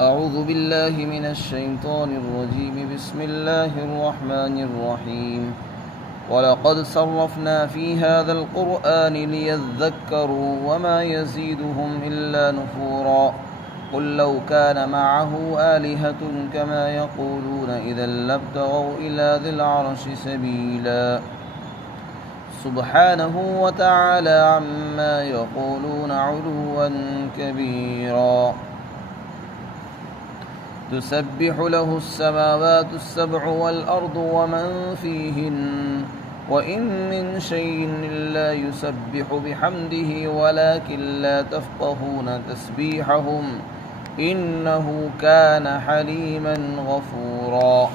أعوذ بالله من الشيطان الرجيم. بسم الله الرحمن الرحيم. ولقد صرفنا في هذا القرآن ليذكروا وما يزيدهم إلا نفورا. قل لو كان معه آلهة كما يقولون إذا لابتغوا إلى ذي العرش سبيلا. سبحانه وتعالى عما يقولون علوا كبيرا. تسبح له السماوات السبع والأرض ومن فيهن وإن من شيء إلا يسبح بحمده ولكن لا تفقهون تسبيحهم إنه كان حليما غفورا.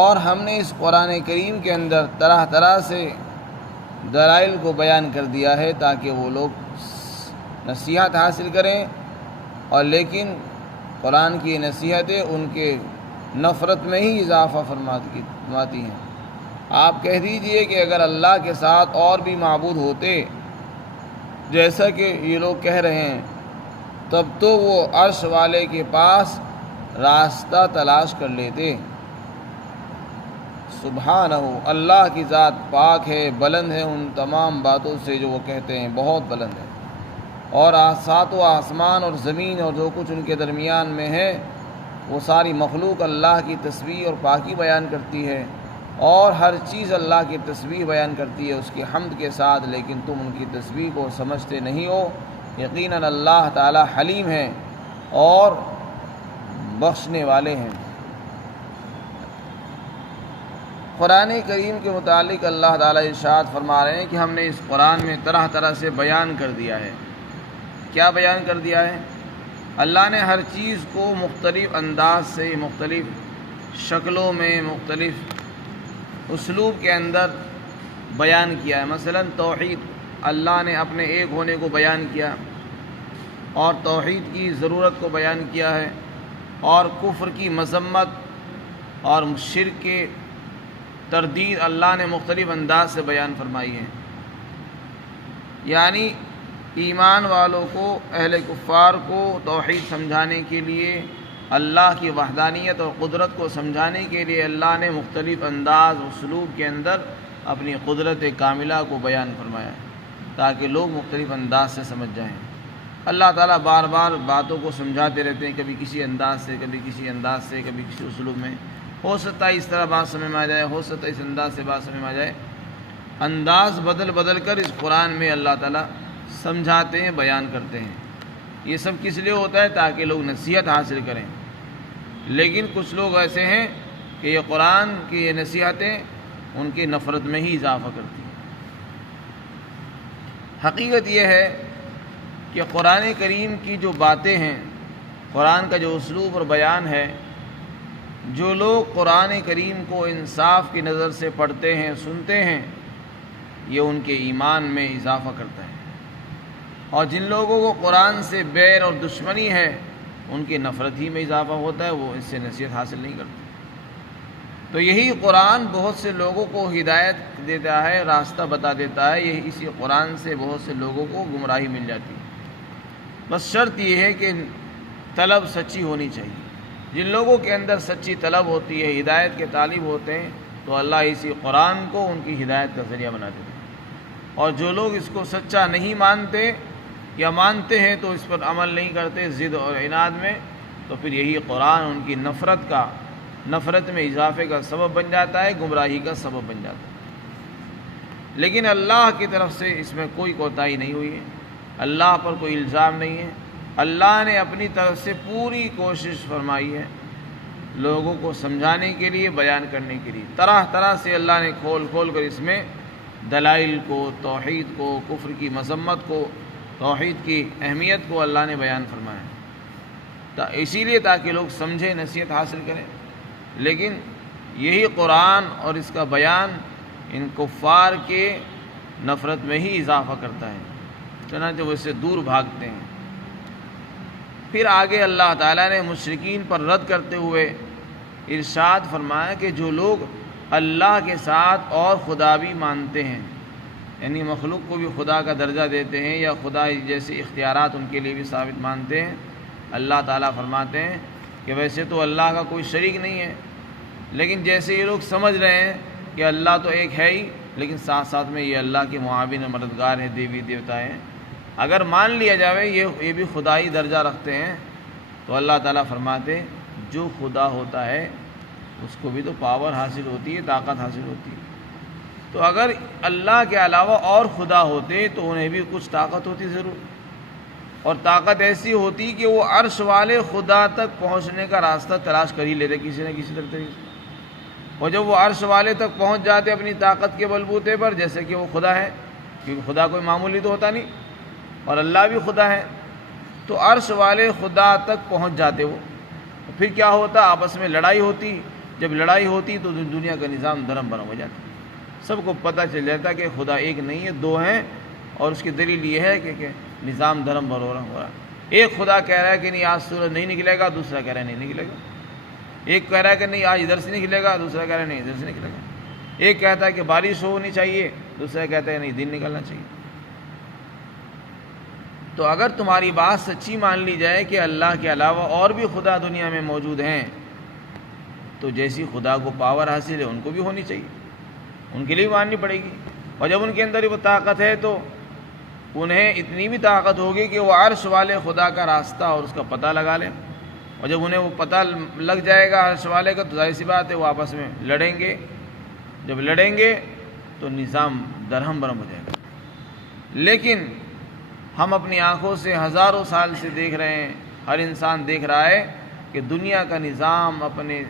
اور ہم نے اس قرآن کریم کے اندر طرح طرح سے دلائل کو بیان کر دیا ہے تاکہ وہ لوگ نصیحت حاصل کریں، اور لیکن قرآن کی نصیحتیں ان کے نفرت میں ہی اضافہ فرماتی ہیں. آپ کہہ دیجئے کہ اگر اللہ کے ساتھ اور بھی معبود ہوتے جیسا کہ یہ لوگ کہہ رہے ہیں تب تو وہ عرش والے کے پاس راستہ تلاش کر لیتے. سبحانہ، اللہ کی ذات پاک ہے، بلند ہے ان تمام باتوں سے جو وہ کہتے ہیں، بہت بلند ہے. اور ساتوں آسمان اور زمین اور جو کچھ ان کے درمیان میں ہے وہ ساری مخلوق اللہ کی تسبیح اور پاکی بیان کرتی ہے، اور ہر چیز اللہ کی تسبیح بیان کرتی ہے اس کی حمد کے ساتھ، لیکن تم ان کی تسبیح کو سمجھتے نہیں ہو. یقیناً اللہ تعالی حلیم ہے اور بخشنے والے ہیں. قرآن کریم کے متعلق اللہ تعالی ارشاد فرما رہے ہیں کہ ہم نے اس قرآن میں طرح طرح سے بیان کر دیا ہے. کیا بیان کر دیا ہے؟ اللہ نے ہر چیز کو مختلف انداز سے، مختلف شکلوں میں، مختلف اسلوب کے اندر بیان کیا ہے. مثلا توحید، اللہ نے اپنے ایک ہونے کو بیان کیا اور توحید کی ضرورت کو بیان کیا ہے، اور کفر کی مذمت اور شرک کے تردید اللہ نے مختلف انداز سے بیان فرمائی ہے. یعنی ایمان والوں کو، اہل کفار کو توحید سمجھانے کے لیے، اللہ کی وحدانیت اور قدرت کو سمجھانے کے لیے اللہ نے مختلف انداز و اسلوب کے اندر اپنی قدرت کاملہ کو بیان فرمایا ہے تاکہ لوگ مختلف انداز سے سمجھ جائیں. اللہ تعالیٰ بار بار باتوں کو سمجھاتے رہتے ہیں، کبھی کسی انداز سے، کبھی کسی انداز سے، کبھی کسی اسلوب میں. ہو سکتا ہے اس طرح بات سمجھ میں آ جائے، ہو سکتا ہے اس انداز سے بات سمجھ میں آ جائے. انداز بدل بدل کر اس قرآن میں اللہ تعالیٰ سمجھاتے ہیں، بیان کرتے ہیں. یہ سب کس لیے ہوتا ہے؟ تاکہ لوگ نصیحت حاصل کریں. لیکن کچھ لوگ ایسے ہیں کہ یہ قرآن کی یہ نصیحتیں ان کی نفرت میں ہی اضافہ کرتی ہیں. حقیقت یہ ہے کہ قرآن کریم کی جو باتیں ہیں، قرآن کا جو اسلوب اور بیان ہے، جو لوگ قرآن کریم کو انصاف کی نظر سے پڑھتے ہیں، سنتے ہیں، یہ ان کے ایمان میں اضافہ کرتا ہے. اور جن لوگوں کو قرآن سے بیر اور دشمنی ہے ان کی نفرت ہی میں اضافہ ہوتا ہے، وہ اس سے نصیحت حاصل نہیں کرتے. تو یہی قرآن بہت سے لوگوں کو ہدایت دیتا ہے، راستہ بتا دیتا ہے. یہی اسی قرآن سے بہت سے لوگوں کو گمراہی مل جاتی ہے. بس شرط یہ ہے کہ طلب سچی ہونی چاہیے. جن لوگوں کے اندر سچی طلب ہوتی ہے، ہدایت کے طالب ہوتے ہیں، تو اللہ اسی قرآن کو ان کی ہدایت کا ذریعہ بنا دیتا ہے. اور جو لوگ اس کو سچا نہیں مانتے یا مانتے ہیں تو اس پر عمل نہیں کرتے ضد اور عناد میں، تو پھر یہی قرآن ان کی نفرت میں اضافے کا سبب بن جاتا ہے، گمراہی کا سبب بن جاتا ہے. لیکن اللہ کی طرف سے اس میں کوئی کوتاہی نہیں ہوئی ہے، اللہ پر کوئی الزام نہیں ہے. اللہ نے اپنی طرف سے پوری کوشش فرمائی ہے لوگوں کو سمجھانے کے لیے، بیان کرنے کے لیے. طرح طرح سے اللہ نے کھول کھول کر اس میں دلائل کو، توحید کو، کفر کی مذمت کو، توحید کی اہمیت کو اللہ نے بیان فرمایا، اسی لیے تاکہ لوگ سمجھیں، نصیحت حاصل کریں. لیکن یہی قرآن اور اس کا بیان ان کفار کے نفرت میں ہی اضافہ کرتا ہے، چنانچہ وہ اس سے دور بھاگتے ہیں. پھر آگے اللہ تعالیٰ نے مشرکین پر رد کرتے ہوئے ارشاد فرمایا کہ جو لوگ اللہ کے ساتھ اور خدا بھی مانتے ہیں یعنی مخلوق کو بھی خدا کا درجہ دیتے ہیں یا خدا جیسے اختیارات ان کے لیے بھی ثابت مانتے ہیں، اللہ تعالیٰ فرماتے ہیں کہ ویسے تو اللہ کا کوئی شریک نہیں ہے، لیکن جیسے یہ لوگ سمجھ رہے ہیں کہ اللہ تو ایک ہے ہی، لیکن ساتھ ساتھ میں یہ اللہ کے معاون و مددگار ہیں، دیوی دیوتا ہیں، اگر مان لیا جائے یہ بھی خدائی درجہ رکھتے ہیں، تو اللہ تعالیٰ فرماتے ہیں جو خدا ہوتا ہے اس کو بھی تو پاور حاصل ہوتی ہے، طاقت حاصل ہوتی ہے، تو اگر اللہ کے علاوہ اور خدا ہوتے تو انہیں بھی کچھ طاقت ہوتی ضرور، اور طاقت ایسی ہوتی کہ وہ عرش والے خدا تک پہنچنے کا راستہ تلاش کر ہی لیتے کسی نہ کسی طریقے سے، اور جب وہ عرش والے تک پہنچ جاتے اپنی طاقت کے بلبوتے پر، جیسے کہ وہ خدا ہے، کیونکہ خدا کوئی معمولی تو ہوتا نہیں، اور اللہ بھی خدا ہے، تو عرش والے خدا تک پہنچ جاتے وہ، پھر کیا ہوتا؟ آپس میں لڑائی ہوتی، جب لڑائی ہوتی تو دنیا کا نظام دھرم برہم ہو جاتا، سب کو پتہ چل جاتا کہ خدا ایک نہیں ہے، دو ہیں، اور اس کی دلیل یہ ہے کہ نظام دھرم بھر ہو رہا، ایک خدا کہہ رہا ہے کہ نہیں آج سورج نہیں نکلے گا، دوسرا کہہ رہا ہے نہیں نکلے گا، ایک کہہ رہا ہے کہ نہیں آج ادھر سے نکلے گا، دوسرا کہہ رہا ہے نہیں ادھر سے نکلے گا، ایک کہتا ہے کہ بارش ہونی چاہیے، دوسرا کہتا ہے نہیں دن نکلنا چاہیے۔ تو اگر تمہاری بات سچی مان لی جائے کہ اللہ کے علاوہ اور بھی خدا دنیا میں موجود ہیں، تو جیسی خدا کو پاور حاصل ہے ان کو بھی ہونی چاہیے، ان کے لیے ماننی پڑے گی، اور جب ان کے اندر وہ طاقت ہے تو انہیں اتنی بھی طاقت ہوگی کہ وہ عرش والے خدا کا راستہ اور اس کا پتہ لگا لیں، اور جب انہیں وہ پتہ لگ جائے گا عرش والے کا تو ظاہر سی بات ہے وہ آپس میں لڑیں گے، جب لڑیں گے تو نظام درہم برہم ہو جائے گا۔ لیکن ہم اپنی آنکھوں سے ہزاروں سال سے دیکھ رہے ہیں، ہر انسان دیکھ رہا ہے کہ دنیا کا نظام اپنے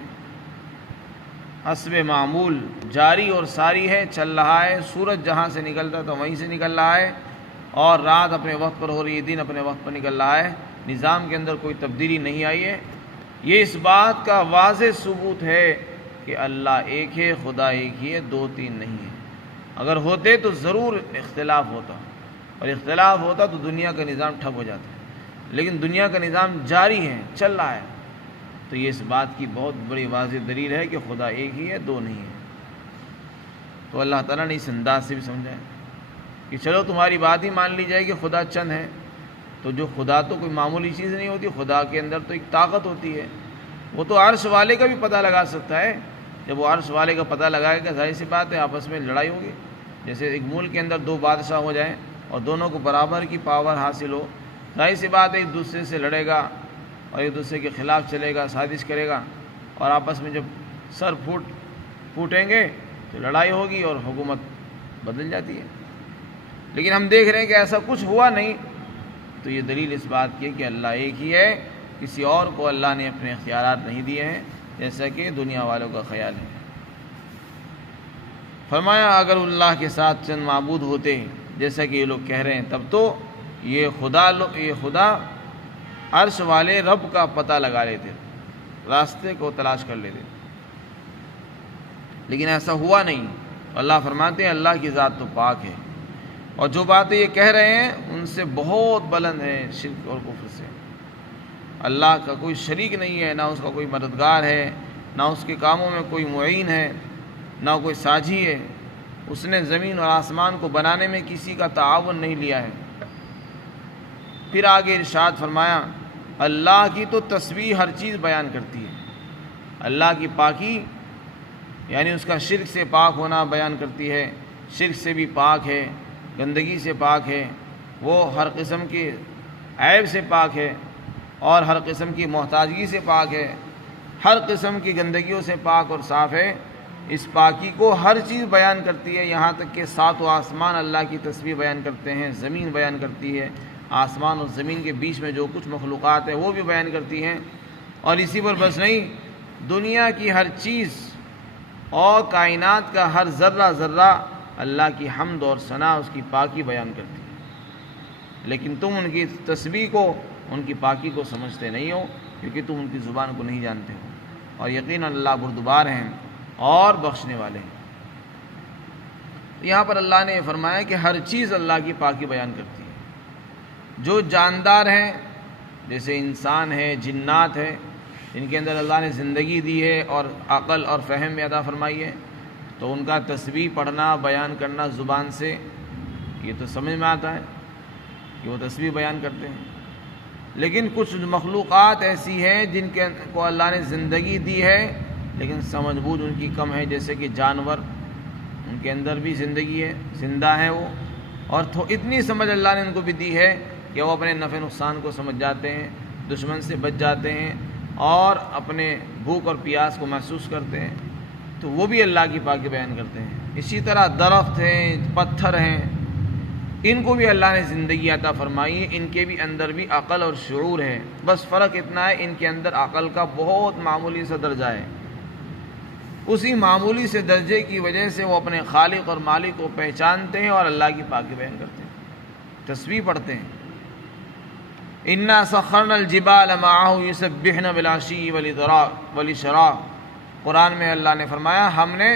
حسب معمول جاری اور ساری ہے، چل رہا ہے، سورج جہاں سے نکلتا تھا وہیں سے نکل رہا ہے، اور رات اپنے وقت پر ہو رہی ہے، دن اپنے وقت پر نکل رہا ہے، نظام کے اندر کوئی تبدیلی نہیں آئی ہے۔ یہ اس بات کا واضح ثبوت ہے کہ اللہ ایک ہے، خدا ایک ہی ہے، دو تین نہیں ہے۔ اگر ہوتے تو ضرور اختلاف ہوتا، اور اختلاف ہوتا تو دنیا کا نظام ٹھپ ہو جاتا ہے، لیکن دنیا کا نظام جاری ہے، چل رہا ہے، تو یہ اس بات کی بہت بڑی واضح دلیل ہے کہ خدا ایک ہی ہے، دو نہیں ہے۔ تو اللہ تعالیٰ نے اس انداز سے بھی سمجھایا کہ چلو تمہاری بات ہی مان لی جائے کہ خدا چند ہے، تو جو خدا تو کوئی معمولی چیز نہیں ہوتی، خدا کے اندر تو ایک طاقت ہوتی ہے، وہ تو عرش والے کا بھی پتہ لگا سکتا ہے، جب وہ عرش والے کا پتہ لگائے گا ظاہر سی بات ہے آپس میں لڑائی ہوگی، جیسے ایک ملک کے اندر دو بادشاہ ہو جائیں اور دونوں کو برابر کی پاور حاصل ہو، ظاہر سی بات ہے ایک دوسرے سے لڑے گا اور ایک دوسرے کے خلاف چلے گا، سازش کرے گا، اور آپس میں جب سر پھوٹیں گے تو لڑائی ہوگی اور حکومت بدل جاتی ہے، لیکن ہم دیکھ رہے ہیں کہ ایسا کچھ ہوا نہیں، تو یہ دلیل اس بات کی ہے کہ اللہ ایک ہی ہے، کسی اور کو اللہ نے اپنے اختیارات نہیں دیے ہیں جیسا کہ دنیا والوں کا خیال ہے۔ فرمایا اگر اللہ کے ساتھ چند معبود ہوتے جیسا کہ یہ لوگ کہہ رہے ہیں، تب تو یہ خدا عرش والے رب کا پتہ لگا لیتے، راستے کو تلاش کر لیتے، لیکن ایسا ہوا نہیں۔ اللہ فرماتے ہیں اللہ کی ذات تو پاک ہے، اور جو باتیں یہ کہہ رہے ہیں ان سے بہت بلند ہے، شرک اور کفر سے۔ اللہ کا کوئی شریک نہیں ہے، نہ اس کا کوئی مددگار ہے، نہ اس کے کاموں میں کوئی معین ہے، نہ کوئی ساجھی ہے، اس نے زمین اور آسمان کو بنانے میں کسی کا تعاون نہیں لیا ہے۔ پھر آگے ارشاد فرمایا اللہ کی تو تسبیح ہر چیز بیان کرتی ہے، اللہ کی پاکی یعنی اس کا شرک سے پاک ہونا بیان کرتی ہے، شرک سے بھی پاک ہے، گندگی سے پاک ہے، وہ ہر قسم کے عیب سے پاک ہے، اور ہر قسم کی محتاجگی سے پاک ہے، ہر قسم کی گندگیوں سے پاک اور صاف ہے۔ اس پاکی کو ہر چیز بیان کرتی ہے، یہاں تک کہ ساتوں آسمان اللہ کی تسبیح بیان کرتے ہیں، زمین بیان کرتی ہے، آسمان اور زمین کے بیچ میں جو کچھ مخلوقات ہیں وہ بھی بیان کرتی ہیں، اور اسی پر بس نہیں، دنیا کی ہر چیز اور کائنات کا ہر ذرہ ذرہ اللہ کی حمد اور ثنا، اس کی پاکی بیان کرتی ہے، لیکن تم ان کی تسبیح کو، ان کی پاکی کو سمجھتے نہیں ہو، کیونکہ تم ان کی زبان کو نہیں جانتے ہو، اور یقیناً اللہ بردبار ہیں اور بخشنے والے ہیں۔ تو یہاں پر اللہ نے فرمایا کہ ہر چیز اللہ کی پاکی بیان کرتی ہے، جو جاندار ہیں جیسے انسان ہے، جنات ہے، جن کے اندر اللہ نے زندگی دی ہے اور عقل اور فہم میں عطا فرمائی ہے، تو ان کا تسبیح پڑھنا، بیان کرنا زبان سے یہ تو سمجھ میں آتا ہے کہ وہ تسبیح بیان کرتے ہیں، لیکن کچھ مخلوقات ایسی ہیں جن کے کو اللہ نے زندگی دی ہے لیکن سمجھ بوجھ ان کی کم ہے، جیسے کہ جانور، ان کے اندر بھی زندگی ہے، زندہ ہیں وہ، اور اتنی سمجھ اللہ نے ان کو بھی دی ہے کہ وہ اپنے نفع نقصان کو سمجھ جاتے ہیں، دشمن سے بچ جاتے ہیں اور اپنے بھوک اور پیاس کو محسوس کرتے ہیں، تو وہ بھی اللہ کی پاکی بیان کرتے ہیں۔ اسی طرح درخت ہیں، پتھر ہیں، ان کو بھی اللہ نے زندگی عطا فرمائی ہے، ان کے بھی اندر بھی عقل اور شعور ہے، بس فرق اتنا ہے ان کے اندر عقل کا بہت معمولی سا درجہ ہے، اسی معمولی سے درجے کی وجہ سے وہ اپنے خالق اور مالک کو پہچانتے ہیں اور اللہ کی پاکی بیان کرتے ہیں، تسبیح پڑھتے ہیں۔ اِنَّا سَخَّرْنَا الْجِبَالَ مَعَهُ يُسَبِّحْنَ بِالْعَشِيِّ وَالْإِشْرَاقِ، قرآن میں اللہ نے فرمایا ہم نے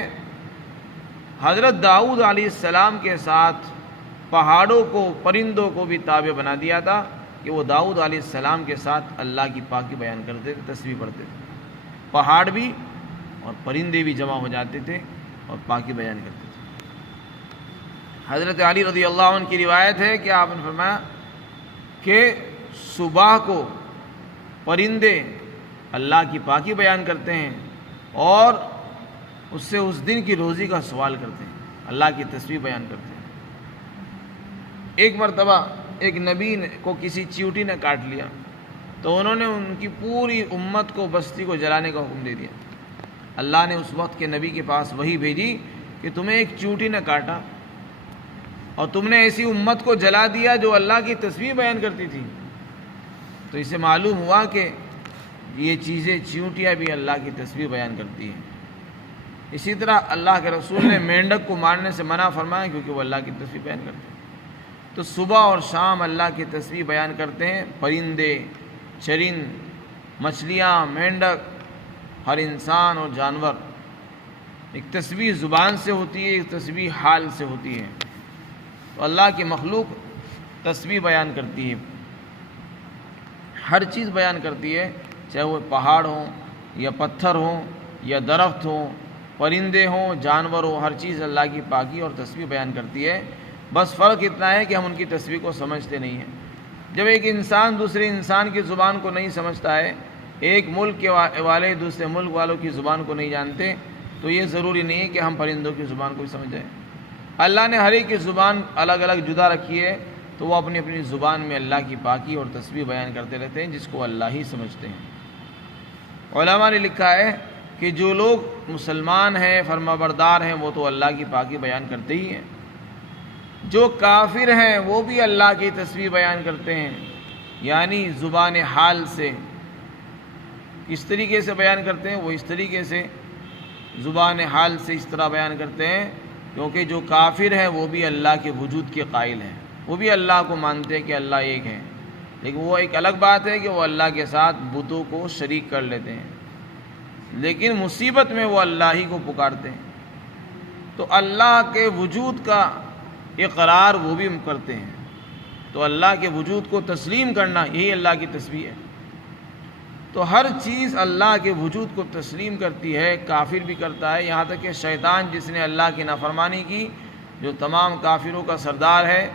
حضرت داؤد علیہ السلام کے ساتھ پہاڑوں کو، پرندوں کو بھی تابع بنا دیا تھا کہ وہ داؤد علیہ السلام کے ساتھ اللہ کی پاکی بیان کرتے تھے، تسبیح پڑھتے تھے، پہاڑ بھی اور پرندے بھی جمع ہو جاتے تھے اور پاکی بیان کرتے تھے۔ حضرت علی رضی اللہ عنہ کی روایت ہے کہ آپ نے فرمایا کہ صبح کو پرندے اللہ کی پاکی بیان کرتے ہیں اور اس سے اس دن کی روزی کا سوال کرتے ہیں، اللہ کی تسبیح بیان کرتے ہیں۔ ایک مرتبہ ایک نبی کو کسی چیونٹی نے کاٹ لیا تو انہوں نے ان کی پوری امت کو، بستی کو جلانے کا حکم دے دیا۔ اللہ نے اس وقت کے نبی کے پاس وحی بھیجی کہ تمہیں ایک چیونٹی نے کاٹا اور تم نے ایسی امت کو جلا دیا جو اللہ کی تسبیح بیان کرتی تھی، تو اسے معلوم ہوا کہ یہ چیزیں، چیونٹیاں بھی اللہ کی تسبیح بیان کرتی ہیں۔ اسی طرح اللہ کے رسول نے مینڈک کو مارنے سے منع فرمایا کیونکہ وہ اللہ کی تسبیح بیان کرتے ہیں۔ تو صبح اور شام اللہ کی تسبیح بیان کرتے ہیں پرندے، چرند، مچھلیاں، مینڈک، ہر انسان اور جانور۔ ایک تسبیح زبان سے ہوتی ہے، ایک تسبیح حال سے ہوتی ہے، تو اللہ کی مخلوق تسبیح بیان کرتی ہے، ہر چیز بیان کرتی ہے، چاہے وہ پہاڑ ہوں یا پتھر ہوں یا درخت ہوں، پرندے ہوں، جانور ہوں، ہر چیز اللہ کی پاکی اور تسبیح بیان کرتی ہے، بس فرق اتنا ہے کہ ہم ان کی تسبیح کو سمجھتے نہیں ہیں۔ جب ایک انسان دوسرے انسان کی زبان کو نہیں سمجھتا ہے، ایک ملک کے والے دوسرے ملک والوں کی زبان کو نہیں جانتے، تو یہ ضروری نہیں ہے کہ ہم پرندوں کی زبان کو بھی سمجھ جائیں۔ اللہ نے ہر ایک کی زبان الگ الگ جدا رکھی ہے، تو وہ اپنی اپنی زبان میں اللہ کی پاکی اور تسبیح بیان کرتے رہتے ہیں، جس کو اللہ ہی سمجھتے ہیں۔ علماء نے لکھا ہے کہ جو لوگ مسلمان ہیں، فرمانبردار ہیں، وہ تو اللہ کی پاکی بیان کرتے ہی ہیں، جو کافر ہیں وہ بھی اللہ کی تسبیح بیان کرتے ہیں، یعنی زبان حال سے۔ اس طریقے سے بیان کرتے ہیں، وہ اس طریقے سے زبان حال سے اس طرح بیان کرتے ہیں، کیونکہ جو کافر ہیں وہ بھی اللہ کے وجود کے قائل ہیں، وہ بھی اللہ کو مانتے ہیں کہ اللہ ایک ہے، لیکن وہ ایک الگ بات ہے کہ وہ اللہ کے ساتھ بتوں کو شریک کر لیتے ہیں، لیکن مصیبت میں وہ اللہ ہی کو پکارتے ہیں۔ تو اللہ کے وجود کا اقرار وہ بھی کرتے ہیں، تو اللہ کے وجود کو تسلیم کرنا یہی اللہ کی تسبیح ہے۔ تو ہر چیز اللہ کے وجود کو تسلیم کرتی ہے، کافر بھی کرتا ہے، یہاں تک کہ شیطان جس نے اللہ کی نافرمانی کی، جو تمام کافروں کا سردار ہے،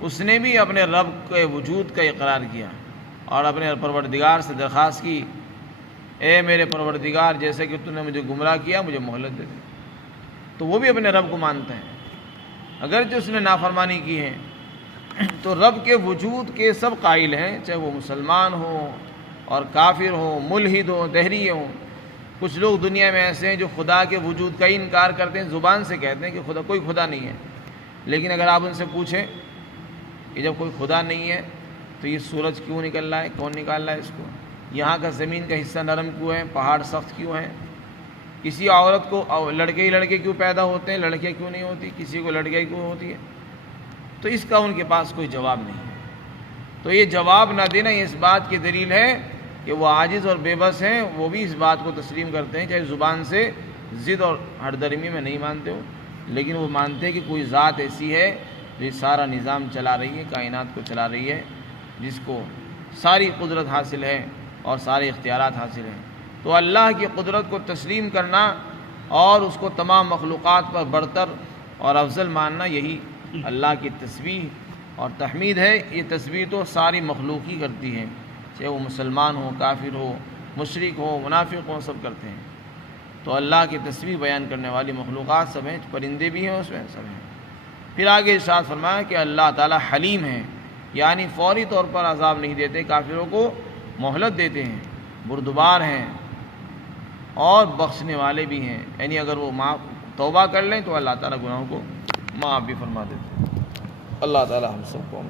اس نے بھی اپنے رب کے وجود کا اقرار کیا اور اپنے پروردگار سے درخواست کی، اے میرے پروردگار، جیسے کہ تو نے مجھے گمراہ کیا، مجھے مہلت دے دے۔ تو وہ بھی اپنے رب کو مانتا ہے، اگرچہ اس نے نافرمانی کی ہے، تو رب کے وجود کے سب قائل ہیں، چاہے وہ مسلمان ہو اور کافر ہو، ملحد ہو، دہری ہو۔ کچھ لوگ دنیا میں ایسے ہیں جو خدا کے وجود کا ہی انکار کرتے ہیں، زبان سے کہتے ہیں کہ خدا، کوئی خدا نہیں ہے، لیکن اگر آپ ان سے پوچھیں کہ جب کوئی خدا نہیں ہے تو یہ سورج کیوں نکل رہا ہے، کون نکال رہا ہے اس کو، یہاں کا زمین کا حصہ نرم کیوں ہے، پہاڑ سخت کیوں ہیں، کسی عورت کو لڑکے ہی لڑکے کیوں پیدا ہوتے ہیں، لڑکیاں کیوں نہیں ہوتی، کسی کو لڑکیاں کیوں ہوتی ہے، تو اس کا ان کے پاس کوئی جواب نہیں ہے۔ تو یہ جواب نہ دینا یہ اس بات کی دلیل ہے کہ وہ عاجز اور بے بس ہیں، وہ بھی اس بات کو تسلیم کرتے ہیں، چاہے زبان سے ضد اور ہر درمی میں نہیں مانتے ہو، لیکن وہ مانتے ہیں کہ کوئی ذات ایسی ہے جو سارا نظام چلا رہی ہے، کائنات کو چلا رہی ہے، جس کو ساری قدرت حاصل ہے اور سارے اختیارات حاصل ہیں۔ تو اللہ کی قدرت کو تسلیم کرنا اور اس کو تمام مخلوقات پر برتر اور افضل ماننا، یہی اللہ کی تسبیح اور تحمید ہے. یہ تسبیح تو ساری مخلوق ہی کرتی ہے، چاہے وہ مسلمان ہو، کافر ہو، مشرک ہو، منافق ہو، سب کرتے ہیں. تو اللہ کی تسبیح بیان کرنے والی مخلوقات سب ہیں، پرندے بھی ہیں اس میں، سب ہیں. پھر آگے ارشاد فرمایا کہ اللہ تعالیٰ حلیم ہے، یعنی فوری طور پر عذاب نہیں دیتے، کافروں کو مہلت دیتے ہیں، بردبار ہیں اور بخشنے والے بھی ہیں. یعنی اگر وہ توبہ کر لیں تو اللہ تعالیٰ گناہوں کو معاف بھی فرما دیتے ہیں. اللہ تعالیٰ ہم سب کو